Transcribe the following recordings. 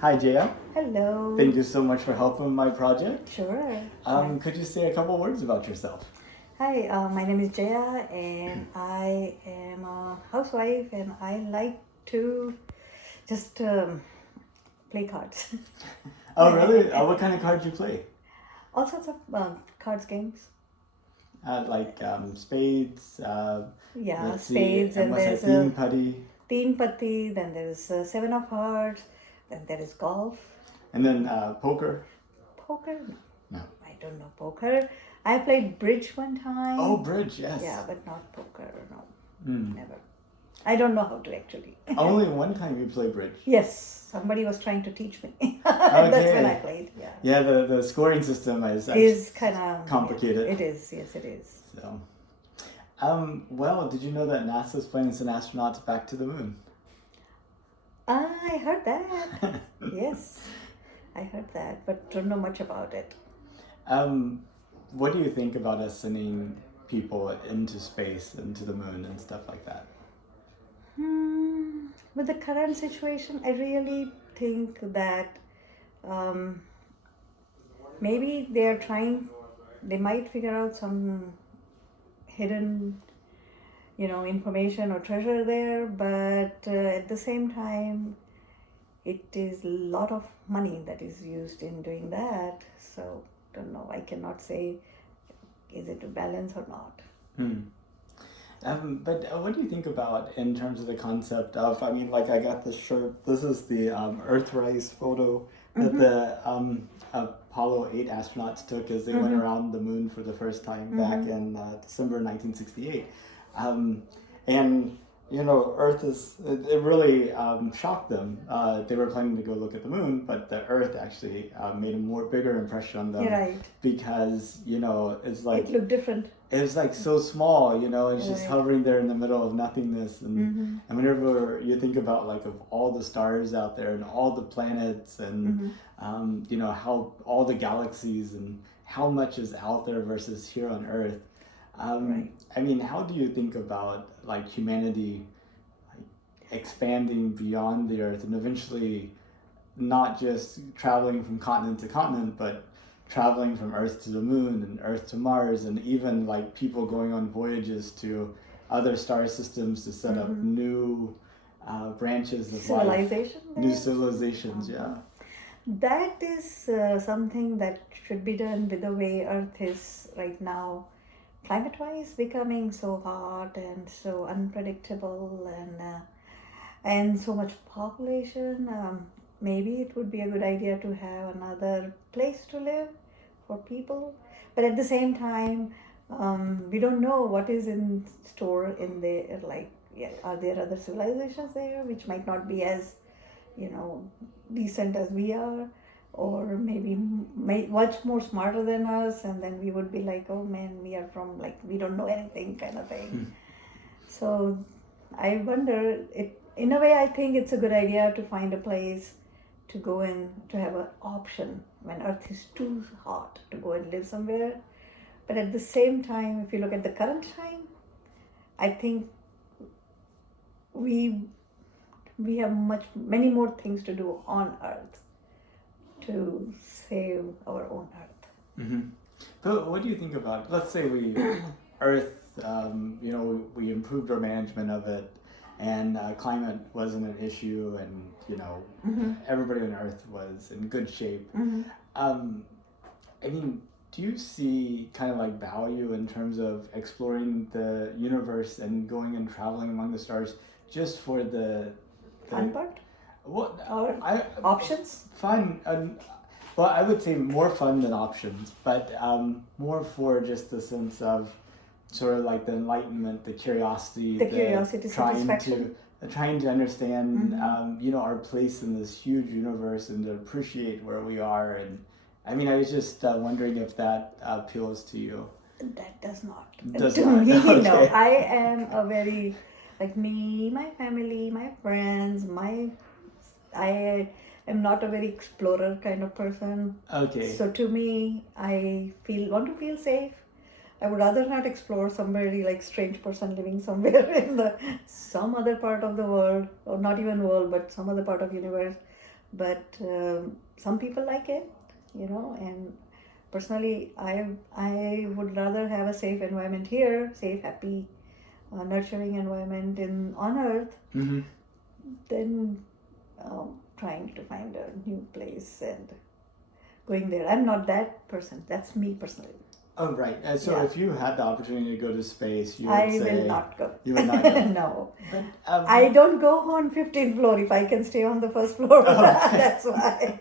Hi, Jaya. Hello. Thank you so much for helping with my project. Sure. Could you say a couple words about yourself? Hi, my name is Jaya, and I am a housewife, and I like to just play cards. Oh, really? What kind of cards you play? All sorts of cards games. Spades. Yeah, Let's see. spades, And and what's that? there's Teen a putty. teen patti, then there's seven of hearts, then there is golf. And then poker. Poker? No, No. I don't know poker. I played bridge one time. Oh, bridge. Yes. Yeah, but not poker. No, Mm. never. I don't know how to actually. Only one time you play bridge. Yes, somebody was trying to teach me. That's when I played. Yeah. Yeah, the scoring system Is kind of complicated. Yeah, it is. Yes, it is. So, well, did you know that NASA's planning to send astronauts back to the moon? I heard that. Yes, I heard that, but don't know much about it. What do you think about us sending people into space, into the moon, and stuff like that? With the current situation, I really think that um, maybe they are trying. They might figure out some hidden, information or treasure there, but at the same time, it is a lot of money that is used in doing that. So, don't know. I cannot say is it a balance or not. But what do you think about in terms of the concept of? I mean, like I got this shirt. This is the Earthrise photo that the Apollo 8 astronauts took as they went around the moon for the first time back in December 1968. And Earth it really shocked them. They were planning to go look at the moon, but the Earth actually made a bigger impression on them. You're right. Because it's like it looked different. It was like so small, it's just Right. hovering there in the middle of nothingness. And whenever you think about like of all the stars out there and all the planets and how all the galaxies and how much is out there versus here on Earth. Right. I mean, how do you think about like humanity like expanding beyond the Earth and eventually not just traveling from continent to continent, but traveling from Earth to the moon and Earth to Mars, and even like people going on voyages to other star systems to set up new branches of Civilization life, there? new civilizations. Yeah. That is something that should be done with the way Earth is right now, climate-wise, becoming so hot and so unpredictable, and so much population. Maybe it would be a good idea to have another place to live for people, but at the same time, we don't know what is in store in there. Like, yeah, are there other civilizations there which might not be as decent as we are, or maybe much more smarter than us, and then we would be like, oh man, we are from, like, we don't know anything kind of thing. So I wonder, in a way I think it's a good idea to find a place to go in, to have an option when Earth is too hot to go and live somewhere. But at the same time, if you look at the current time, I think we have many more things to do on Earth to save our own Earth. So what do you think about, let's say we, Earth, we improved our management of it, and climate wasn't an issue, and everybody on Earth was in good shape. I mean, do you see kind of like value in terms of exploring the universe and going and traveling among the stars just for the Fun part? What Or options? Fun. Well, I would say more fun than options, but more for just the sense of sort of like the enlightenment, the curiosity, satisfaction. trying to understand, our place in this huge universe and to appreciate where we are. And I mean, I was just wondering if that appeals to you. That does not. Does to not. me, Okay. no. I am a very, like, me, my family, my friends, I am not a very explorer kind of person. Okay. So to me, I want to feel safe. I would rather not explore somebody like strange person living somewhere in some other part of the world, or not even world, but some other part of universe. but some people like it, and personally, I would rather have a safe environment here, safe, happy, nurturing environment on Earth, Mm-hmm. than trying to find a new place and going there. I'm not that person. That's me personally. Oh, right. And so Yeah. if you had the opportunity to go to space, you would I say will not go. you would not go. No. But I don't go on 15th floor if I can stay on the first floor. Oh, okay. That's why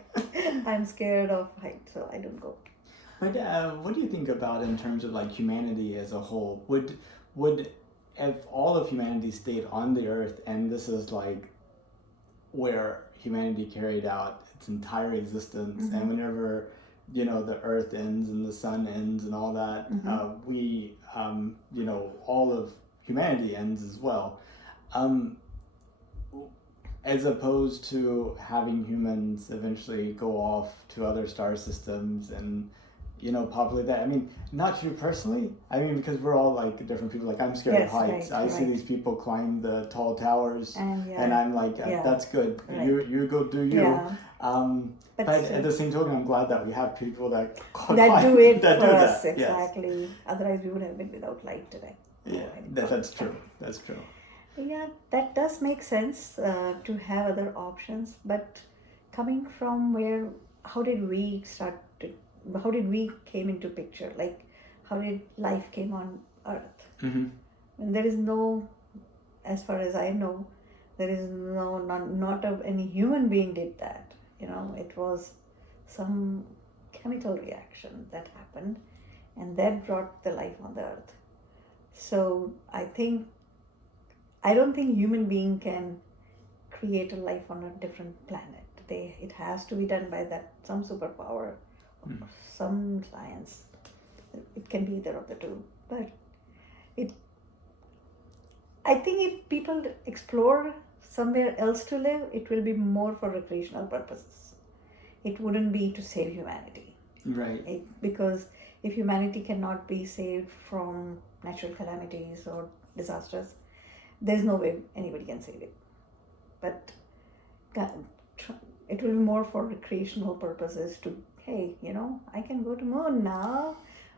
I'm scared of height, so I don't go. But what do you think about in terms of like humanity as a whole? Would if all of humanity stayed on the Earth, and this is like where humanity carried out its entire existence, Mm-hmm. and whenever the Earth ends and the sun ends and all that, Mm-hmm. we all of humanity ends as well. Um, as opposed to having humans eventually go off to other star systems and populate that. I mean, not you personally. I mean, because we're all like different people. Like I'm scared of Yes, heights. right, I see right. these people climb the tall towers, And and I'm like, yeah, that's good. right. You go do you. Yeah. But at the same token, I'm glad that we have people that that do it that for do us, that. Yes. exactly. Otherwise, we would have been without light today. Yeah, that's true. That's true. Yeah, that does make sense to have other options, but coming from where, how did we start to, how did we came into picture? Like, how did life came on Earth? Mm-hmm. And there is no, as far as I know, there is not of any human being did that. It was some chemical reaction that happened, and that brought the life on the Earth. So I don't think human being can create a life on a different planet. It has to be done by that some superpower, Mm. some science. It can be either of the two, but it. I think if people explore somewhere else to live, it will be more for recreational purposes. It wouldn't be to save humanity. Right. Because if humanity cannot be saved from natural calamities or disasters, there's no way anybody can save it. But it will be more for recreational purposes to, hey, I can go to moon now,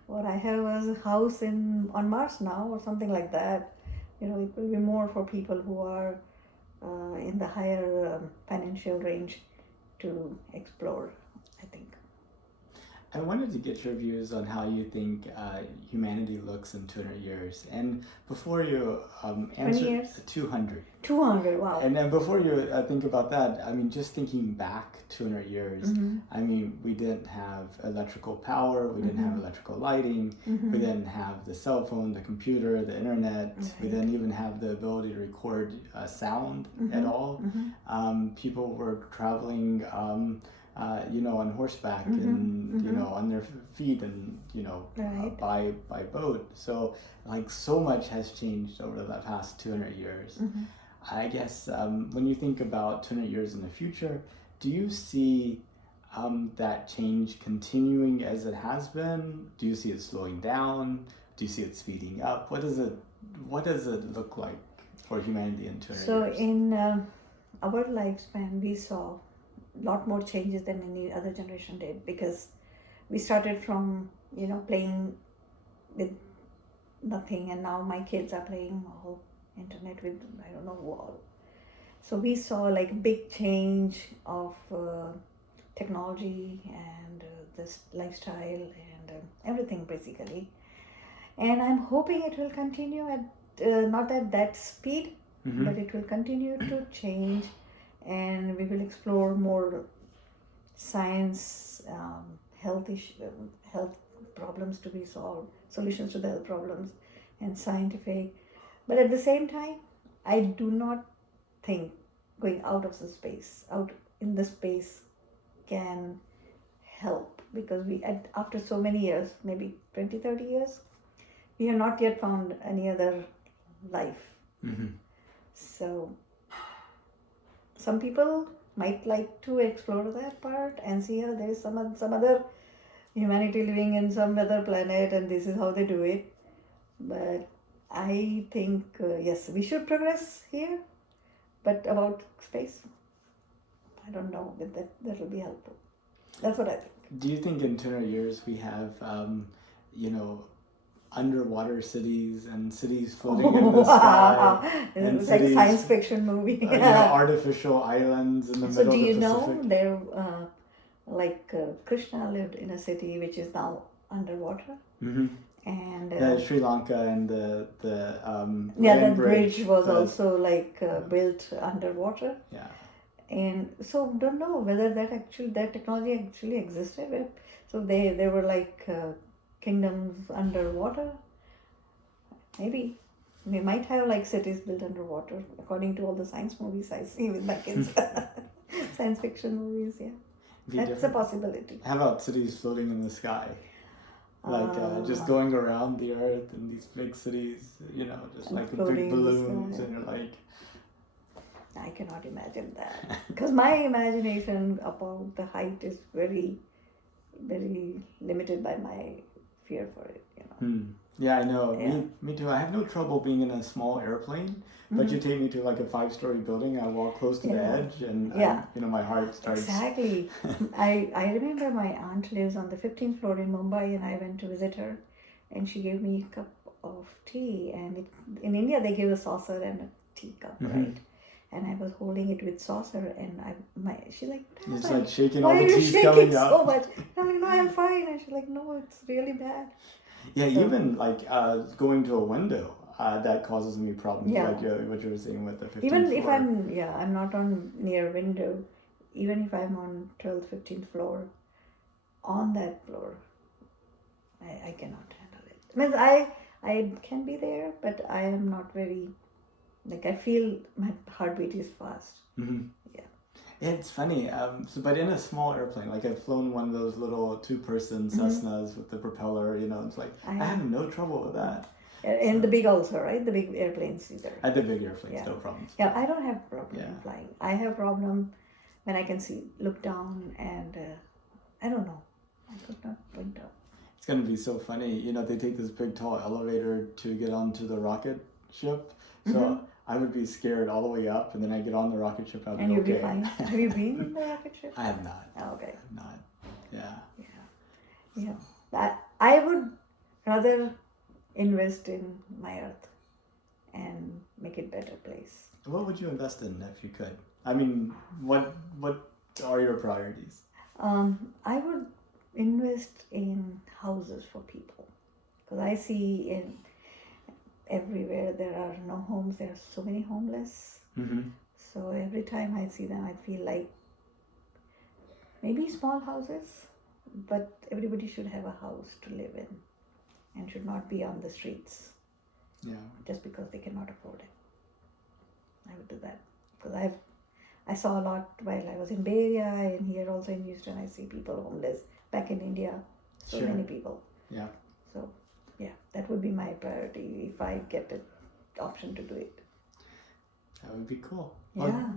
or I have a house on Mars now, or something like that. It will be more for people who are in the higher financial range to explore, I think. I wanted to get your views on how you think humanity looks in 200 years. And before you answer... 20 years? 200. 200, wow. And then before you think about that, I mean, just thinking back 200 years, Mm-hmm. I mean, we didn't have electrical power, we didn't have electrical lighting, Mm-hmm. we didn't have the cell phone, the computer, the internet, we Right. didn't even have the ability to record sound Mm-hmm. at all. Mm-hmm. People were traveling... on horseback Mm-hmm. and Mm-hmm. on their feet and Right. by boat. So like so much has changed over the past 200 years. Mm-hmm. I guess when you think about 200 years in the future, do you see that change continuing as it has been? Do you see it slowing down? Do you see it speeding up? What does it look like for humanity in 200 So years? in our lifespan, we saw a lot more changes than any other generation did, because we started from playing with nothing, and now my kids are playing all internet with I don't know wall. So we saw like big change of technology and this lifestyle and everything basically. And I'm hoping it will continue at not at that speed, Mm-hmm. but it will continue to change, and we will explore more science, health problems to be solved, solutions to the health problems, and scientific. But at the same time, I do not think going out of the space, out in the space, can help, because after so many years, maybe 20, 30 years, we have not yet found any other life. Mm-hmm. So some people might like to explore that part and see how there is some other humanity living in some other planet, and this is how they do it. But I think yes, we should progress here, but about space, I I don't know, but that will be helpful. That's what I think. Do you think in 10 years we have, underwater cities and cities floating in the sky and It's like a cities, science fiction movie. artificial islands in the So middle do of you the know Pacific? there, Krishna lived in a city which is now underwater, Mm-hmm. and Sri Lanka and the yeah, land that bridge was the- also built underwater, yeah. and so don't know whether that technology actually existed. So they were kingdoms underwater. Maybe we might have cities built underwater, according to all the science movies I see with my kids. Science fiction movies, yeah. Be That's a different. possibility. How about cities floating in the sky? Just going around the earth in these big cities, just like floating big in the balloons, sky. and you're like, I cannot imagine that. Because my imagination about the height is very, very limited by my fear for it, Yeah, I know. Yeah. Me too. I have no trouble being in a small airplane, but you take me to a 5-story building, I walk close to the Yeah. edge, and Yeah. my heart starts. Exactly. I remember my aunt lives on the 15th floor in Mumbai, and I went to visit her, and she gave me a cup of tea. And in India, they give a saucer and a teacup, right? And I was holding it with saucer, and she's like, It's like shaking, why all are the you tea's shaking coming so out. much? I'm like, no, I'm fine. And she's like, no, it's really bad. Yeah, So- even going to a window, that causes me problems. Yeah. Like what you were saying with the 15th Even floor. if I'm not on near window, even if I'm on 12th, 15th floor, on that floor, I cannot handle it. Means I can be there, but I am not very, I feel my heartbeat is fast. Mm-hmm. Yeah. It's funny, but in a small airplane, I've flown one of those little 2-person Cessnas with the propeller, it's like, I have no trouble with that. And the big also, right? The big airplanes either. At the big airplanes, Yeah. no problems. Yeah, I don't have problem Yeah. in flying. I have problem when I can look down, and I don't know. I could not point out. It's going to be so funny. They take this big, tall elevator to get onto the rocket ship. So I would be scared all the way up, and then I get on the rocket ship, I'd And be you'll okay. be fine. Have you been in the rocket ship? I have not. Oh, okay. I have not. Yeah. Yeah. I would rather invest in my earth and make it better place. What would you invest in if you could? I mean, what are your priorities? I would invest in houses for people, because I see everywhere there are no homes. There are so many homeless. Mm-hmm. So every time I see them, I feel like maybe small houses, but everybody should have a house to live in and should not be on the streets Yeah. just because they cannot afford it. I would do that, because I saw a lot while I was in Bay Area, and here also in Houston I see people homeless. Back in India, so Sure. many people. Yeah. So yeah, that would be my priority if I get an option to do it. That would be cool. Yeah,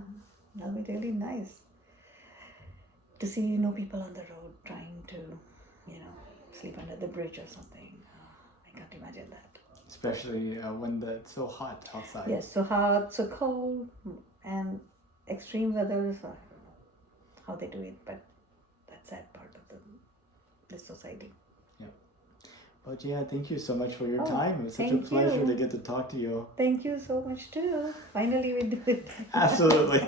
that would be really nice to see people on the road trying to sleep under the bridge or something. I can't imagine that. Especially when it's so hot outside. Yes, so hot, so cold, and extreme weather. So I don't know how they do it, but that's that part of the society. Well, Jaya, thank you so much for your Oh, time. It was such a thank pleasure you. to get to talk to you. Thank you so much too. Finally we did it. Absolutely.